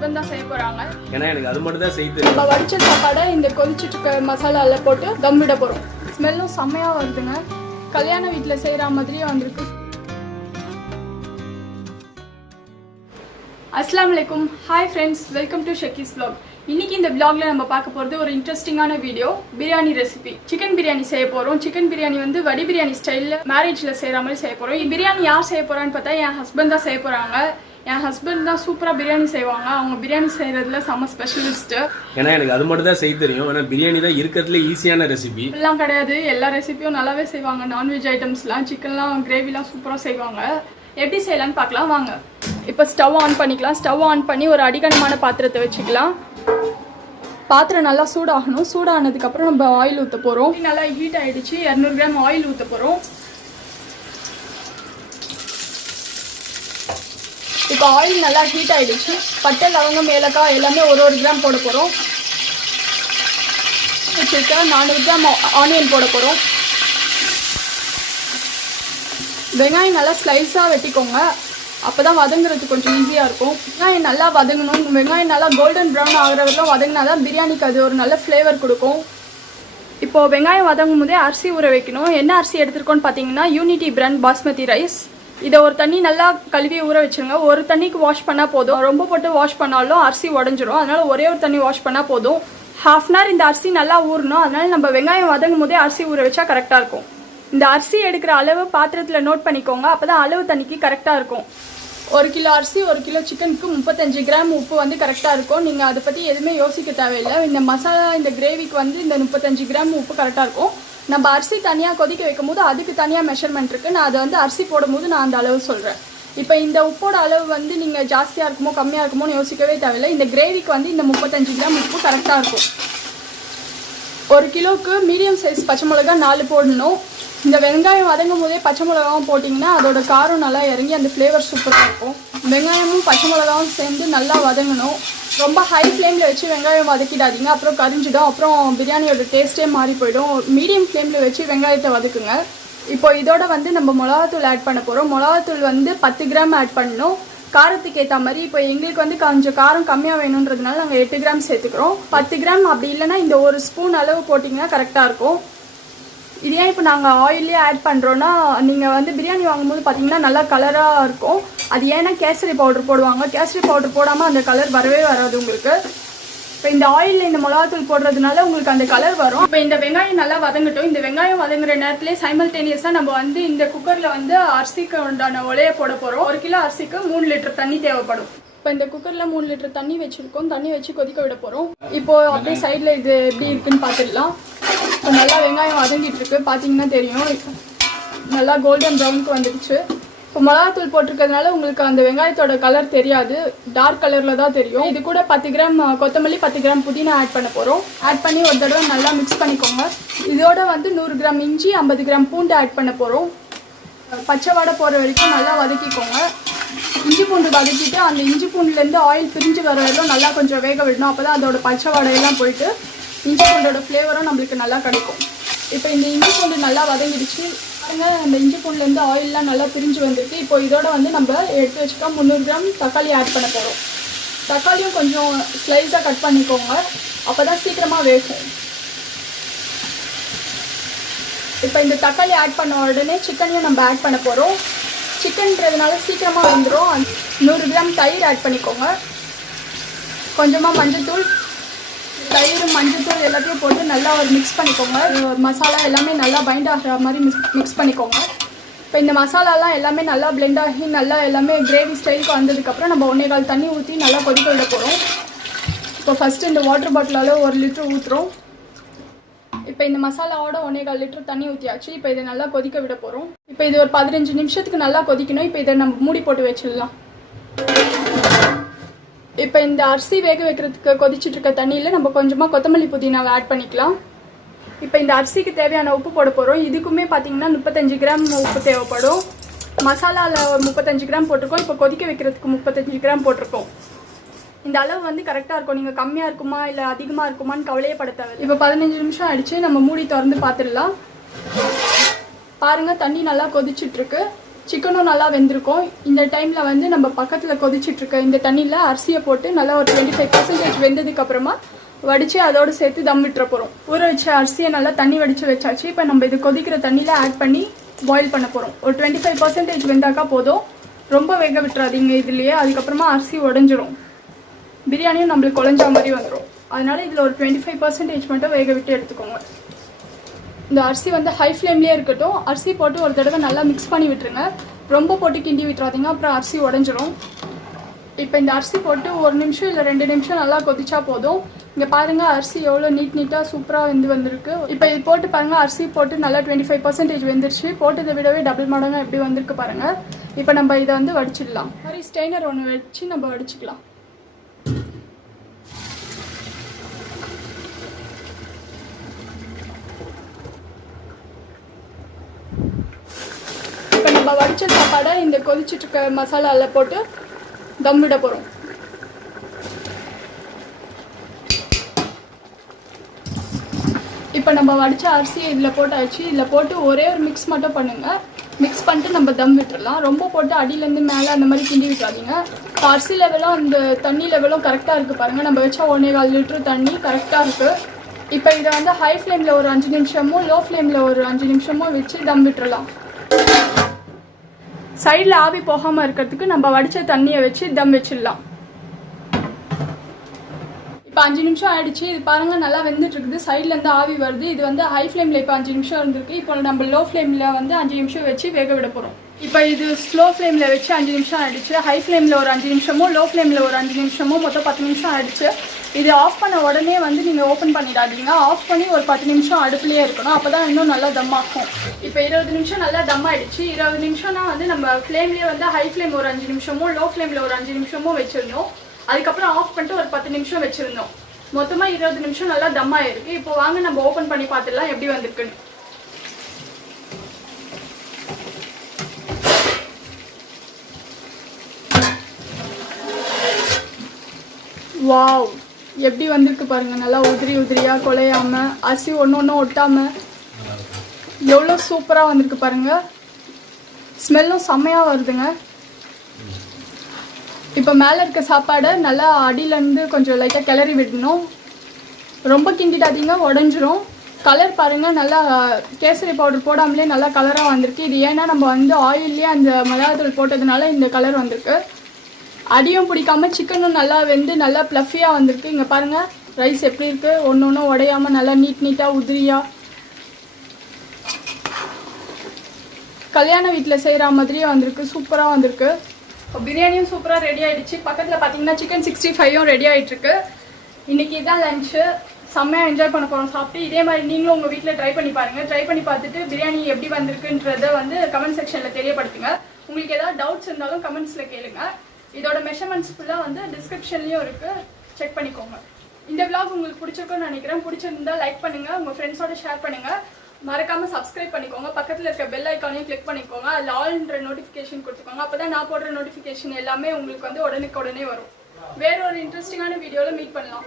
Husband தான் செய்ய போறாங்க. ஏன்னா எனக்கு அது மட்டும் தான் செய்ய தெரியும். நம்ம வடிச்ச சாப்பாடை இந்த கொதிச்சிட்டு இருக்க மசாலால போட்டு தம் விட போறோம். ஸ்மெல்லும் செம்மையா வருதுங்க. கல்யாண வீட்டுல செய்யற மாதிரியே வந்திருக்கு. அஸ்ஸலாமு அலைக்கும். ஹாய் ஃப்ரெண்ட்ஸ், வெல்கம் டு ஷக்கீஸ் vlog. இன்னைக்கு இந்த vlogல நம்ம பார்க்க போறது ஒரு இன்ட்ரெஸ்டிங்கான video. Biryani recipe. Chicken biryani செய்ய போறோம். சிக்கன் பிரியாணி வந்து வடி பிரியாணி ஸ்டைல்ல மேரேஜ்ல செய்யற மாதிரி செய்ய போறோம். இந்த பிரியாணி யார் செய்ய போறான்னு பார்த்தா என் ஹஸ்பண்ட் தான் செய்ய போறாங்க. என் ஹஸ்பண்ட் தான் சூப்பரா பிரியாணி செய்வாங்க. அவங்க பிரியாணி செய்யறதுல செம ஸ்பெஷலிஸ்ட். ஏன்னா எனக்கு அது மட்டும் தான் செய்ய தெரியும். ஏன்னா பிரியாணி தான் இருக்கிறதுல ஈஸியான ரெசிபி. எல்லாம் கிடையாது, எல்லா ரெசிபியும் நல்லாவே செய்வாங்க. நான்வெஜ் ஐட்டம்ஸ்லாம், சிக்கன்லாம், கிரேவிலாம் சூப்பரா செய்வாங்க. எப்படி செய்யலாம்னு பார்க்கலாம் வாங்க. இப்போ ஸ்டவ் ஆன் பண்ணிக்கலாம். ஸ்டவ் ஆன் பண்ணி ஒரு அடிகனமான பாத்திரத்தை வச்சுக்கலாம். பாத்திரம் நல்லா சூடாகணும். சூடானதுக்கப்புறம் நம்ம ஆயில் ஊற்ற போகிறோம். நல்லா ஹீட் ஆகிடுச்சு. 200 கிராம் ஆயில் ஊற்ற போகிறோம். இப்போ ஆயில் நல்லா ஹீட் ஆகிடுச்சு. பட்டை, லவங்கம், ஏலக்காய் எல்லாமே ஒரு கிராம் போட போகிறோம். வச்சுருக்க 400 கிராம் ஆனியன் போட போகிறோம். வெங்காயம் நல்லா ஸ்லைஸாக வெட்டிக்கோங்க. அப்போ தான் வதங்குறதுக்கு கொஞ்சம் ஈஸியாக இருக்கும். வெங்காயம் நல்லா வதங்கணும். வெங்காயம் நல்லா கோல்டன் ப்ரௌன் ஆகிற வரைக்கும் வதங்கினா தான் பிரியாணிக்கு அது ஒரு நல்ல ஃப்ளேவர் கொடுக்கும். இப்போது வெங்காயம் வதங்கும் போதே அரிசி ஊற வைக்கணும். என்ன அரிசி எடுத்துருக்கோன்னு பார்த்தீங்கன்னா யூனிட்டி பிராண்ட் பாஸ்மதி ரைஸ். இதை ஒரு தண்ணி நல்லா கழுவி ஊற வச்சுருங்க. ஒரு தண்ணிக்கு வாஷ் பண்ணால் போதும். ரொம்ப போட்டு வாஷ் பண்ணாலும் அரிசி உடஞ்சிரும். அதனால் ஒரே ஒரு தண்ணி வாஷ் பண்ணால் போதும். ½ அன் ஹவர் இந்த அரிசி நல்லா ஊறணும். அதனால் நம்ம வெங்காயம் வதங்கும் போதே அரிசி ஊற வச்சா கரெக்டாக இருக்கும். இந்த அரிசி எடுக்கிற அளவு பாத்திரத்தில் நோட் பண்ணிக்கோங்க. அப்போ தான் அளவு தண்ணிக்கு கரெக்டாக இருக்கும். 1 கிலோ அரிசி 1 கிலோ சிக்கனுக்கு 35 கிராம் உப்பு வந்து கரெக்டாக இருக்கும். நீங்கள் அதை பற்றி எதுவுமே யோசிக்க தேவையில்லை. இந்த மசாலா, இந்த கிரேவிக்கு வந்து இந்த 35 கிராம் உப்பு கரெக்டாக இருக்கும். நம்ம அரிசி தனியாக கொதிக்க வைக்கும் போது அதுக்கு தனியாக மெஷர்மெண்ட் இருக்குது. நான் அதை வந்து அரிசி போடும்போது நான் அந்த அளவு சொல்கிறேன். இப்போ இந்த உப்போட அளவு வந்து நீங்கள் ஜாஸ்தியாக இருக்குமோ கம்மியாக இருக்குமோன்னு யோசிக்கவே தேவையில்லை. இந்த கிரேவிக்கு வந்து இந்த 35 கிராம் உப்பு கரெக்டாக இருக்கும். 1 கிலோவுக்கு மீடியம் சைஸ் பச்சை மிளகா 4 போடணும். இந்த வெங்காயம் வதங்கும் போதே பச்சை மிளகாவும் போட்டிங்கன்னா அதோட காரம் நல்லா இறங்கி அந்த ஃப்ளேவர் சூப்பராக இருக்கும். வெங்காயமும் பச்சை மிளகாவும் சேர்ந்து நல்லா வதங்கணும். ரொம்ப ஹை ஃப்ளேமில் வச்சு வெங்காயம் வதக்கிடாதீங்க, அப்புறம் கரிஞ்சிடும். அப்புறம் பிரியாணியோட டேஸ்ட்டே மாறி போயிடும். மீடியம் ஃப்ளேமில் வச்சு வெங்காயத்தை வதக்குங்க. இப்போ இதோட வந்து நம்ம மிளகாத்தூள் ஆட் பண்ண போகிறோம். மிளகாத்தூள் வந்து 10 கிராம் ஆட் பண்ணணும். காரத்துக்கு ஏற்ற மாதிரி. இப்போ எங்களுக்கு வந்து கொஞ்சம் காரம் கம்மியாக வேணுன்றதுனால நாங்கள் 8 கிராம் சேர்த்துக்கிறோம். 10 கிராம் அப்படி இல்லைன்னா இந்த 1 ஸ்பூன் அளவு போட்டிங்கன்னா கரெக்டாக இருக்கும். இது ஏன் இப்போ நாங்கள் ஆயிலே ஆட் பண்ணுறோன்னா, நீங்கள் வந்து பிரியாணி வாங்கும்போது பார்த்தீங்கன்னா நல்லா கலராக இருக்கும். அது ஏன்னா கேசரி பவுடர் போடுவாங்க. கேசரி பவுடர் போடாமல் அந்த கலர் வரவே வராது உங்களுக்கு. இப்போ இந்த ஆயிலில் இந்த மிளகாத்தூள் போடுறதுனால உங்களுக்கு அந்த கலர் வரும். இப்போ இந்த வெங்காயம் நல்லா வதங்கட்டும். இந்த வெங்காயம் வதங்குற நேரத்திலே சைமல்டேனியஸாக நம்ம வந்து இந்த குக்கரில் வந்து அரிசிக்கு உண்டான ஒலையை போட போகிறோம். 1 கிலோ அரிசிக்கு 3 லிட்டர் தண்ணி தேவைப்படும். இப்போ இந்த குக்கரில் 3 லிட்டர் தண்ணி வச்சுருக்கோம். தண்ணி வச்சு கொதிக்க விட போகிறோம். இப்போது அப்படியே சைடில் இது எப்படி இருக்குன்னு பார்த்துடலாம். இப்போ நல்லா வெங்காயம் வதங்கிட்டு இருக்கு, பார்த்தீங்கன்னா தெரியும். நல்லா கோல்டன் ப்ரௌனுக்கு வந்துடுச்சு. இப்போ மிளகாத்தூள் போட்டிருக்கிறதுனால உங்களுக்கு அந்த வெங்காயத்தோட கலர் தெரியாது, டார்க் கலரில் தான் தெரியும். இது கூட 10 கிராம் கொத்தமல்லி, 10 கிராம் புதினா ஆட் பண்ண போகிறோம். ஆட் பண்ணி ஒரு தடவை நல்லா மிக்ஸ் பண்ணிக்கோங்க. இதோட வந்து 100 கிராம் இஞ்சி, 50 கிராம் பூண்டு ஆட் பண்ண போகிறோம். பச்சை வாடை போகிற வரைக்கும் நல்லா வதக்கிக்கோங்க. இஞ்சி பூண்டு வதக்கிட்டு அந்த இஞ்சி பூண்டுலேருந்து ஆயில் பிரிஞ்சு வர வரைக்கும் நல்லா கொஞ்சம் வேக விடணும். அப்போ தான் அதோட பச்சை வாடையெல்லாம் போயிட்டு இஞ்சி பூண்டோட ஃப்ளேவரும் நம்மளுக்கு நல்லா கிடைக்கும். இப்போ இந்த இஞ்சி பூண்டு நல்லா வதங்கிடுச்சு. பாருங்க, அந்த இஞ்சி பூண்டுலேருந்து ஆயிலெலாம் நல்லா பிரிஞ்சு வந்துருக்கு. இப்போ இதோட வந்து நம்ம எடுத்து வச்சுக்கா 300 கிராம் தக்காளி ஆட் பண்ண போகிறோம். தக்காளியும் கொஞ்சம் ஸ்லைஸாக கட் பண்ணிக்கோங்க, அப்போ தான் சீக்கிரமாக வேகும். இப்போ இந்த தக்காளி ஆட் பண்ண உடனே சிக்கனையும் நம்ம ஆட் பண்ண போகிறோம். சிக்கன்றதுனால சீக்கிரமாக வந்துடும். 100 கிராம் தயிர் ஆட் பண்ணிக்கோங்க. கொஞ்சமாக மஞ்சள்தூள், தயிர், மஞ்சள்தூள் எல்லாத்தையும் போட்டு நல்லா ஒரு மிக்ஸ் பண்ணிக்கோங்க. மசாலா எல்லாமே நல்லா பைண்ட் ஆகிற மாதிரி மிக்ஸ் பண்ணிக்கோங்க. இப்போ இந்த மசாலாலாம் எல்லாமே நல்லா பிளெண்ட் ஆகி நல்லா எல்லாமே கிரேவி ஸ்டைலுக்கு வந்ததுக்கப்புறம் நம்ம 1.25 தண்ணி ஊற்றி நல்லா கொதிக்க விட போகிறோம். இப்போ ஃபஸ்ட்டு இந்த வாட்டர் பாட்டிலால் 1 லிட்டர் ஊற்றுறோம். இப்போ இந்த மசாலாவோட 1.25 லிட்டர் தண்ணி ஊற்றியாச்சு. இப்போ இதை நல்லா கொதிக்க விட போகிறோம். இப்போ இது ஒரு 15 நிமிஷத்துக்கு நல்லா கொதிக்கணும். இப்போ இதை நம்ம மூடி போட்டு வச்சிடலாம். இப்போ இந்த அரிசி வேக வைக்கிறதுக்கு கொதிச்சுட்டு இருக்க தண்ணியில் நம்ம கொஞ்சமாக கொத்தமல்லி புதினாவை ஆட் பண்ணிக்கலாம். இப்போ இந்த அரிசிக்கு தேவையான உப்பு போட போகிறோம். இதுக்குமே பார்த்தீங்கன்னா 35 கிராம் உப்பு தேவைப்படும். மசாலாவில் 35 கிராம் போட்டிருக்கோம். இப்போ கொதிக்க வைக்கிறதுக்கு 35 கிராம் போட்டிருக்கோம். இந்த அளவு வந்து கரெக்டாக இருக்கும். நீங்கள் கம்மியாக இருக்குமா இல்லை அதிகமாக இருக்குமான்னு கவலையே பட தேவை. இப்போ 15 நிமிஷம் ஆயிடுச்சு. நம்ம மூடி திறந்து பார்த்துடலாம். பாருங்கள், தண்ணி நல்லா கொதிச்சுட்ருக்கு. சிக்கனும் நல்லா வெந்திருக்கும். இந்த டைமில் வந்து நம்ம பக்கத்தில் கொதிச்சிட்ருக்க இந்த தண்ணியில் அரிசியை போட்டு நல்லா ஒரு 25% வெந்ததுக்கப்புறமா வடித்து அதோடு சேர்த்து தம் விட்டுற போகிறோம். ஊற வச்ச அரிசியை நல்லா தண்ணி வடித்து வச்சாச்சு. இப்போ நம்ம இது கொதிக்கிற தண்ணியில் ஆட் பண்ணி பாயில் பண்ண போகிறோம். ஒரு 25% வெந்தாக்கா போதும், ரொம்ப வேக விட்டுறாதீங்க இதுலேயே, அதுக்கப்புறமா அரிசி உடஞ்சிரும், பிரியாணியும் நம்மளுக்கு குழஞ்சா மாதிரி வந்துடும். அதனால் இதில் ஒரு 25% மட்டும் வேக விட்டு எடுத்துக்கோங்க. இந்த அரிசி வந்து ஹை ஃப்ளேம்லேயே இருக்கட்டும். அரிசி போட்டு ஒரு தடவை நல்லா மிக்ஸ் பண்ணி விட்டுருங்க, ரொம்ப போட்டு கிண்டி விட்டுறாதீங்க, அப்புறம் அரிசி உடஞ்சிரும். இப்போ இந்த அரிசி போட்டு 1 நிமிஷம் இல்லை 2 நிமிஷம் நல்லா கொதிச்சா போதும். இங்கே பாருங்கள் அரிசி எவ்வளோ நீட்டாக சூப்பராக வந்திருக்கு. இப்போ இது போட்டு பாருங்கள், அரிசி போட்டு நல்லா 25% வெந்துருச்சு. போட்டதை விடவே டபுள் மடங்காக எப்படி வந்திருக்கு பாருங்கள். இப்போ நம்ம இதை வந்து வடிச்சிடலாம். மாதிரி ஸ்டெய்னர் ஒன்று வச்சு நம்ம வடிச்சிக்கலாம். இப்போ நம்ம வடித்த சாப்பாடை இந்த கொதிச்சுட்டு இருக்க மசாலாவில் போட்டு தம் விட போகிறோம். இப்போ நம்ம வடித்த அரிசியை இதில் போட்டாச்சு. இதில் போட்டு ஒரே ஒரு மிக்ஸ் மட்டும் பண்ணுங்கள். மிக்ஸ் பண்ணிட்டு நம்ம தம் விட்டுடலாம். ரொம்ப போட்டு அடியிலேருந்து மேலே அந்த மாதிரி கிண்டி விட்டுறாதீங்க. இப்போ அரிசி லெவலும் அந்த தண்ணி லெவலும் கரெக்டாக இருக்குது பாருங்கள். நம்ம வச்சா 1.25 லிட்டர் தண்ணி கரெக்டாக இருக்குது. இப்போ இதை வந்து ஹை ஃப்ளேமில் ஒரு 5 நிமிஷமும் லோ ஃப்ளேமில் ஒரு 5 நிமிஷமும் வச்சு தம் விட்டுடலாம். சைடில் ஆவி போகாமல் இருக்கிறதுக்கு நம்ம வடித்த தண்ணியை வச்சு தம் வச்சிடலாம். இப்போ 5 நிமிஷம் ஆயிடுச்சு. இது பாருங்கள் நல்லா வெந்துட்டு இருக்குது, சைட்லேருந்து ஆவி வருது. இது வந்து ஹை ஃப்ளேமில் இப்போ 5 நிமிஷம் இருந்திருக்கு. இப்போ நம்ம லோ ஃப்ளேமில் வந்து 5 நிமிஷம் வச்சு வேக விட போகிறோம். இப்போ இது ஸ்லோ ஃப்ளேமில் வச்சு 5 நிமிஷம் ஆயிடுச்சு. ஹை ஃப்ளேமில் ஒரு 5 நிமிஷமும் லோ ஃப்ளேமில் ஒரு 5 நிமிஷமும் மொத்தம் 10 நிமிஷம் ஆயிடுச்சு. இது ஆஃப் பண்ண உடனே வந்து நீங்கள் ஓப்பன் பண்ணிடாதீங்க. ஆஃப் பண்ணி ஒரு 10 நிமிஷம் அடுப்புலேயே இருக்கணும், அப்போ தான் இன்னும் நல்லா தம் ஆகும். இப்போ 20 நிமிஷம் நல்லா தம் ஆயிடுச்சு. 20 நிமிஷம்னா வந்து நம்ம ஃப்ளேம்லேயே வந்து ஹை ஃப்ளேம் ஒரு 5 நிமிஷமும் லோ ஃப்ளேமில் ஒரு 5 நிமிஷமும் வச்சுருந்தோம். அதுக்கப்புறம் ஆஃப் பண்ணிட்டு ஒரு 10 நிமிஷம் வச்சுருந்தோம். மொத்தமாக 20 நிமிஷம் நல்லா தம் ஆயிருக்கு. இப்போ வாங்க நம்ம ஓப்பன் பண்ணி பார்த்துடலாம் எப்படி வந்திருக்குன்னு. வாவ், எப்படி வந்திருக்கு பாருங்க. நல்லா உதிரி உதிரியா குலையாம, அரிசி ஒன்று ஒட்டாம எவ்வளோ சூப்பராக வந்திருக்கு பாருங்க. ஸ்மெல்லும் செம்மையாக வருதுங்க. இப்போ மேலே இருக்க சாப்பாடை நல்லா அடியிலேருந்து கொஞ்சம் லைட்டாக கிளறி விடணும். ரொம்ப கிண்டிடாதீங்க, உடஞ்சிரும். கலர் பாருங்கள், நல்லா கேசரி பவுடர் போடாமலே நல்லா கலராக வந்திருக்கு. இது ஏன்னா நம்ம வந்து ஆயில்லேயே அந்த மிளகாத்தூள் போட்டதுனால இந்த கலர் வந்திருக்கு. அடியும் பிடிக்காமல் சிக்கனும் நல்லா வெந்து நல்லா ப்ளஃபியாக வந்திருக்கு. இங்கே பாருங்கள் ரைஸ் எப்படி இருக்குது, ஒன்று உடையாமல் நல்லா நீட்டாக உதிரியாக கல்யாண வீட்டில் செய்கிற மாதிரியே வந்திருக்கு. சூப்பராக வந்திருக்கு. இப்போ பிரியாணியும் சூப்பராக ரெடி ஆகிடுச்சு. பக்கத்தில் பார்த்தீங்கன்னா சிக்கன் 65ம் ரெடி ஆகிட்டுருக்கு. இன்றைக்கி இதுதான் லஞ்சு. செம்மையாக என்ஜாய் பண்ண போகிறோம் சாப்பிட்டு. இதே மாதிரி நீங்களும் உங்கள் வீட்டில் ட்ரை பண்ணி பாருங்கள். ட்ரை பண்ணி பார்த்துட்டு பிரியாணி எப்படி வந்திருக்குன்றதை வந்து கமெண்ட் செக்ஷனில் தெரியப்படுத்துங்க. உங்களுக்கு ஏதாவது டவுட்ஸ் இருந்தாலும் கமெண்ட்ஸில் கேளுங்க. இதோட மெஷர்மெண்ட்ஸ் ஃபுல்லாக வந்து டிஸ்கிரிப்ஷன்லேயும் இருக்குது, செக் பண்ணிக்கோங்க. இந்த விளாக் உங்களுக்கு பிடிச்சிருக்குன்னு நினைக்கிறேன். பிடிச்சிருந்தா லைக் பண்ணுங்கள், உங்கள் ஃப்ரெண்ட்ஸோட ஷேர் பண்ணுங்கள். மறக்காமல் சப்ஸ்கிரைப் பண்ணிக்கோங்க. பக்கத்தில் இருக்க பெல் ஐக்கானையும் கிளிக் பண்ணிக்கோங்க. அதில் ஆல்ன்ற நோட்டிஃபிகேஷன் கொடுத்துக்கோங்க. அப்போ தான் நான் போடுற நோட்டிஃபிகேஷன் எல்லாமே உங்களுக்கு வந்து உடனே வரும். வேற ஒரு இன்ட்ரெஸ்டிங்கான வீடியோவில் மீட் பண்ணலாம்.